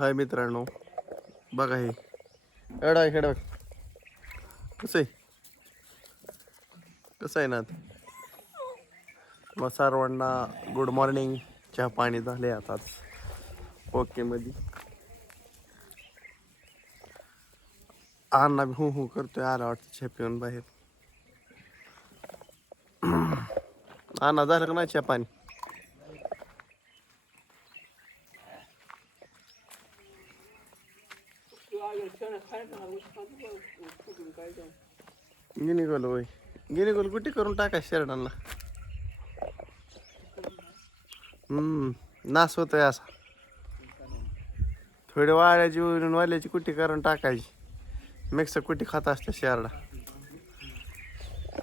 हाय मित्रांनो. बघा हे. एडा आहे बघ. कसं आहे? कसं आहे ना ते? मग सर्वांना गुड मॉर्निंग चहा पाणी झाले आताच ओके मध्ये अण्णा बी हू हू करतोय आला वाटतं चहा पिऊन बाहेर. अण्णा झालं का नाही चहा पाणी गिनीगोल होय गिनीगोल कुठे करून टाका शेरडांना? हम्म नास होतोय असा. थोडी वाळ्याची उरून वाल्याची कुटी करून टाकायची? मिक्स कुटी खात असते शेरडा?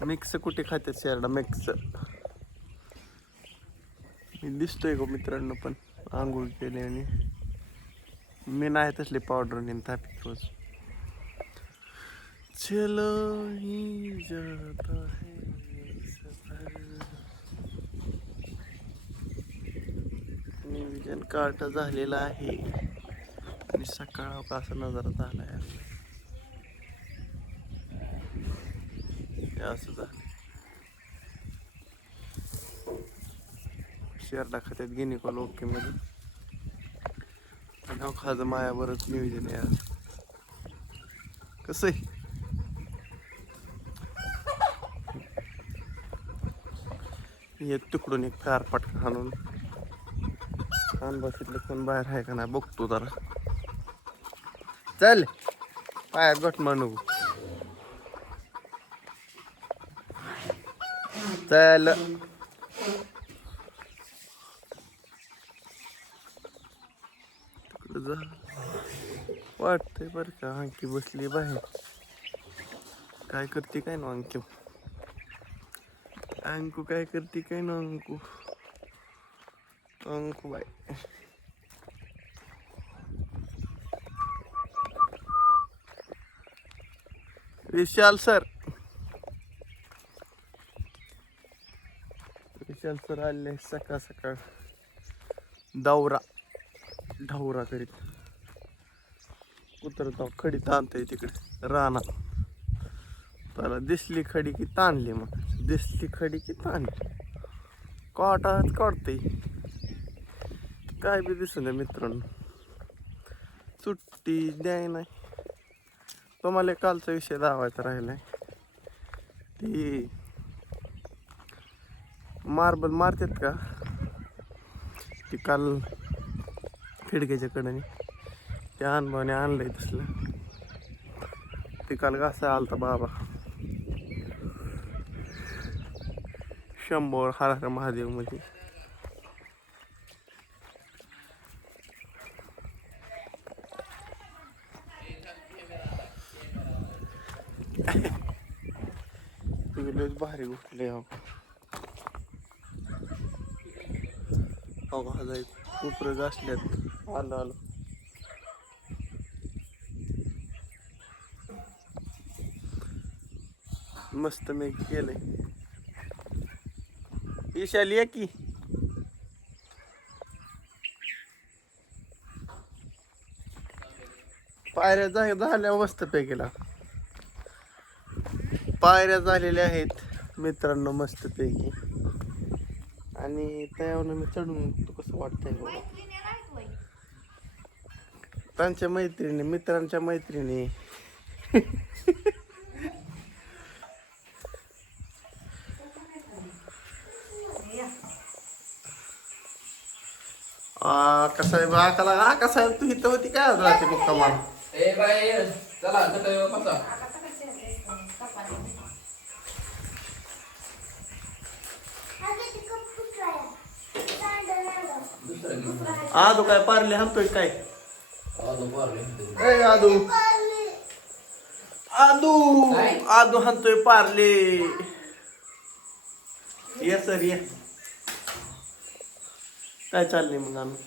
मिक्स कुटी खाते शेरडा? मिक्स. मी दिसतोय गो मित्रांनो पण आंघोळ केली आणि. मी नाही तसली पावडर नेन थापी रोज. चलो ही जाता है चिकन कार्ट झालेला आहे. आणि सकाळ असा नजारा झाला आहे असं झालं शेरडा खात्यात घेणे कॉल ओके मध्ये. आणि खाज मायावरच नियोजन आहे आज. कसं आहे? एक तुकडून एक फार पटकन आणून कान बसले कोण बाहेर आहे का नाही बघतो जरा. चल पायात गट म्हणू. चल. वाटतंय बरं का अंकी बसली बाहेर. काय करते काय ना अंकी? अंकू काय करते काय ना Anku? Anku bye Vishal sir Vishal sir आले सकाळ सकाळ. दौरा. ढवरा करीत. उतरतो खडी ताणतोय तिकडे. राणा. त्याला दिसली खडी की ताणली मग. दिसली खडी की ताणली. काटात काढते काय बी दिसून द्या मित्रांनो सुट्टी द्याय नाही तुम्हाला कालचा विषय दावायचा राहिलाय ती मार्बल मारतात का ती काल खिडक्याच्या कडेने त्या अनुभवाने आणलंय तसलं ते काल घासा आलता बाबा शंभर हर हर महादेवमध्ये भारी उठले हो अहो घासल्यात. आलं आलं. मस्त मी केलंय. ईशाली या की. पायऱ्या जा झाल्या मस्त पैकीला. पायऱ्या झालेल्या आहेत. मित्रांनो मस्त पैकी आणि त्यावर मी चढून तू कसं वाटतंय बघा. त्यांच्या मैत्रिणी मित्रांच्या मैत्रिणी. कसा आहे बा कला कसा आहे तू इथं होती काय आज रात्री मुक्का आदू काय पारले हाणतोय काय? आलो पारले ए आदू. आदू. काय? आदू हाणतोय पारले. ये सर ये. काय चाललंय मग आम्ही?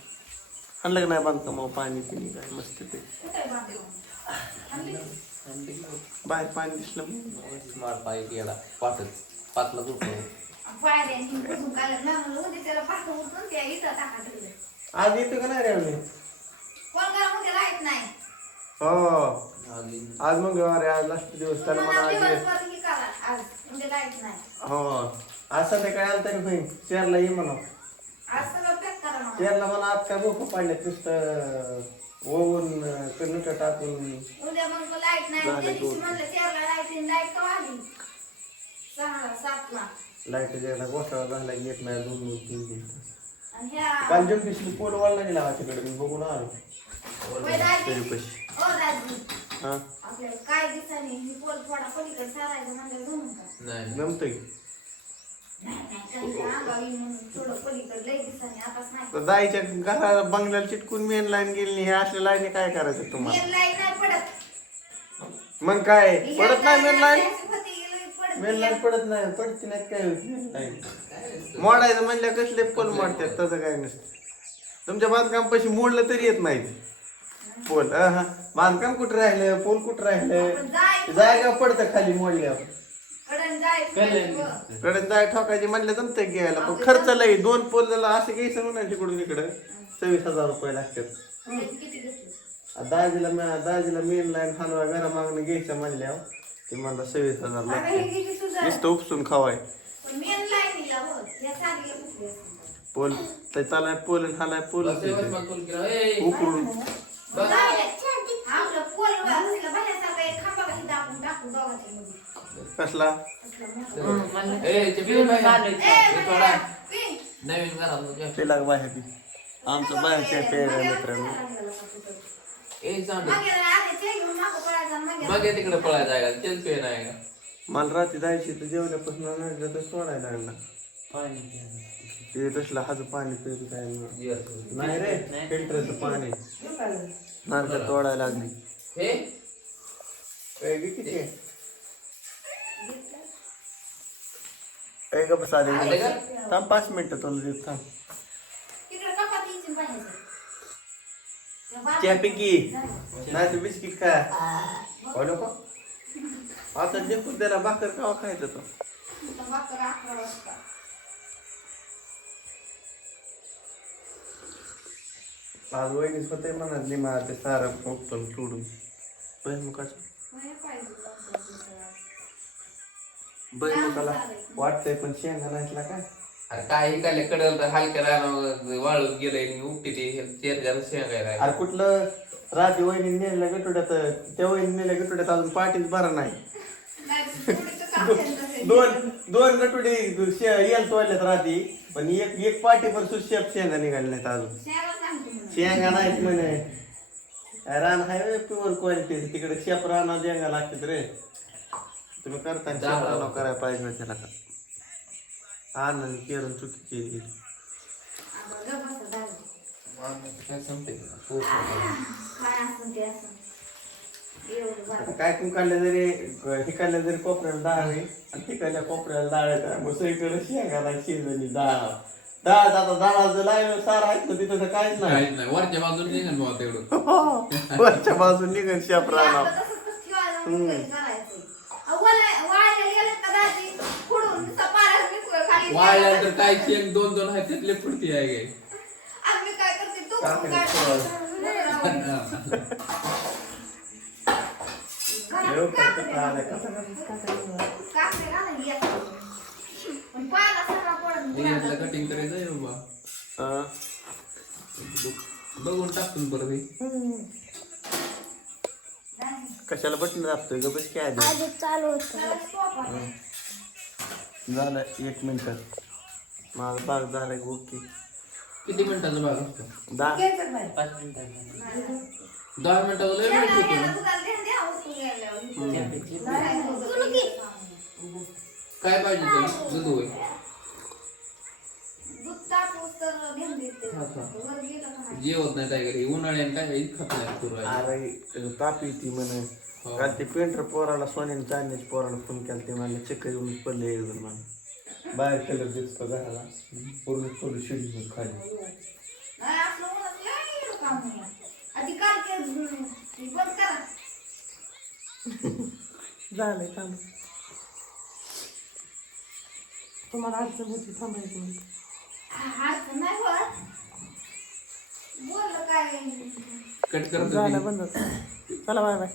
आणलं का नाही बांधकाम मग पाणी पिणी काय मस्त ते बाहेर पाणी दिसलं. स्मार्ट पाय गेला पाचला आज येतो का नाही रे आम्ही कोण काय म्हणते हो. आज मंगळवार आहे आज लास्ट दिवस त्याला मला आज हे. आज संध्याकाळी आलं तरी होईल चेअरला ये म्हणा. करा मला आज काय भूक पाडल्यात नुसतं ओवून कणिका टाकून. उद्या मग लाइट नाही झालं त्या दिवशी दोन. म्हणलं चारला लाइट येईन लाइट कवा आली सहाला सातला लाइट ज्याला घोटाळा झाला की येत नाही दोन दोन तीन तीन. तास. आणि ह्या काल जमपिसली पोल वाढला गेला तिकडे मी बघून आलो. दाजी. तरी पैसे ओ दाजी. हा? आपल्याला काय दिसाने ही पोल थोडा पलीकडे सारायचं म्हणजे जमून का नाही. जमतंय तर जायच्या घरा बंगल्याला चिटकून मेन लाईन गेली हे असल्या लाईनी काय करायचं तुम्हाला? मग काय? पडत नाही मेन लाईन मेन लाईन पडत नाही. पडती नाही काय? line. मोडायचं म्हणल्या कसले पोल मोडतात तसं काय नसतं. तुमच्या बांधकाम पैसे मोडलं तरी येत नाही पोल हा बांधकाम कुठं राहिलं? पोल कुठं राहिलं? जायगा पडतं खाली मोडल्यावर. कडे जाय ठोकायची. म्हणलं जमतं घ्यायला. पण खर्च लई दोन पोलला असं घ्यायचं म्हणून तिकडून इकडं सव्वीस हजार रुपये लागतात. दाजीला मी- दाजीला मेन लाईन हलवा घरा मागणं घ्यायचं म्हणल्यावर ते म्हणलं सव्वीस हजार लागतात. नुसतं उपसून खावाय. हो पोल ते चालाय पोल हालाय पोल बस एवढं मग कोण केलं? ए, उकळून बस. आपलं पोल असलं बाहेरसारखं एक खांबा काही टाकून टाकू दोघांच्या मध्ये कसला. नवीन घरात. ते लाग बाहेर आमचं बाहेरच्या पेर मित्रांनो. मागे पळायचा तिकडे पळायला जायला. तेच पे नाही का? मला रात्री जायची तर जेवल्यापासून तर सोडायला लागला. ते तसलं हाज पाणी पित काय नाही. रे फिल्टरचं पाणी. नारळ तोडायला लागली. हे? किती आहे? ए, गं बस आले आले का? थांब पाच मिनिटं तुला देत थांब. तिकडे कपात यायची पाहिजे त्या बाजूला- चहा पिकी. झालं. नाही तर बिस्किट काय बोलो का आता जेकून त्याला भाकर कावा खायचं तो? तिथं भाकर अकरा वाजता. आज वहिनीच होते म्हणत लिमा ते सारं उपटून तोडून बहिमुखाचं वय पाहिजे भाकर. बहिमुखाला वाटतंय पण शेंगा नाहीतला काय अरे काय काय कडल तर हलक्या रानावर वाळून गेलंय आणि उपटी ते चेर जरा शेंगायला अरे कुठलं राजी वहिनी नेल्या गटुड्यात त्या वहिनी नेल्या गटुड्यात अजून पाठीच बरा नाही. दोन दोन गटुडी येल तोडल्यात रात्री पण एक एक पाठीभर सुशेप शेंगा निघाले नाहीत अजून. शेंगा नाहीत म्हणे रान आहे प्युअर क्वालिटी तिकडे शेप राना शेंगा लागतात रे तुम्ही करता शेप जाऊ. राना करायला पाहिजे ना त्याला का? आनंद केरन चुकी केली. काय तुम्ही काढलं जरी हे काढलं जरी कोपऱ्याला डाळ आहे आणि तिकडल्या कोपऱ्याला डाळ आहे मग सगळीकडे शेंगाला शिजली डाळ. डाळ आता डाळाचं लाईन सार आहेत ना तिथं तर काहीच नाही. वरच्या बाजून निघेल बाबा तेवढं. वरच्या बाजून निघन शेप हे राहणार आपलं तसंच ठेवायचं आणि काही करायचं. अहो, वाळल्या- वाळल्या गेलेत का दाजी? फोडून नुसतं पाण्यात मिसळून खाली वाळल्या तर काय शेंग दोन दोन आहेत त्यातले फुटती आहे गे आम्ही काय करते तू काकडे काय एवढं फक्त आलं का? काकडे घालायला येतात. पण सगळा. कटिंग करायचं आहे बाबा हा. बघून टाकून बरं हे कशाला बटन दाबतोय ग बस काय आधी? त्याला stop आहे. झालं एक मिनिट. माझा भाग झाला की ओके. किती मिनिटाचा भाग असतो? दहा. दहा मिनिटाचा लय वेळ होतो ना? काय पाहिजे तुला? दूध होय जेवत नाही? काय घरी काय काही खात नाही अरे ताप येते म्हणे. हो. काल ते पेंटर पोराला सोन्याने चांदीच पोराला फोन केला ते म्हणले चक्कर येऊन पडले एक जण मला बाहेर कलर दिसतो घराला. पूर्ण थोडी शिडी खाली. झालंय काम. तुम्हाला अडचण होती थांबायची कट करतो. बंद चला बाय बाय.